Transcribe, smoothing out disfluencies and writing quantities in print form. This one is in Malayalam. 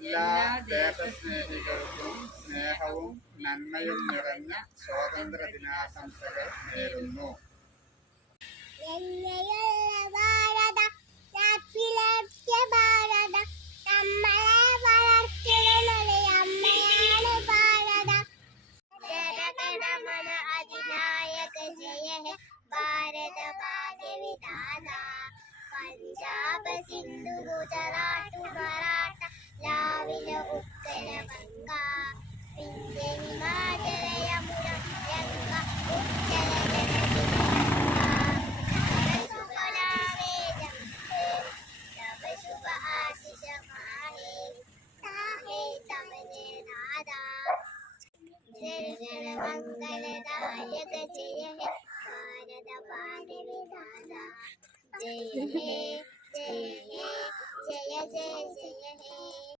എല്ലാ ദേശസ്നേഹികൾക്കും സ്നേഹവും നന്മയും നിറഞ്ഞ സ്വാതന്ത്ര്യ ദിനാശംസകൾ നേരുന്നു. ഭാരത ഭാഗ്യവിധാത പഞ്ചാബ് സിന്ധു ഗുജറാത്ത് മറാഠ ലാവില ഉത്തര ഗംഗ വിന്ധ്യ ഹിമാചല യമുന ഗംഗ ഉജ്ജല ജനനി തവ ശുഭ ആശിഷ മാഹേ താഹേ തമനെ നാദാ ജയ ജന मंगलदायक जय हे भारत भाग्य विधाता जय हे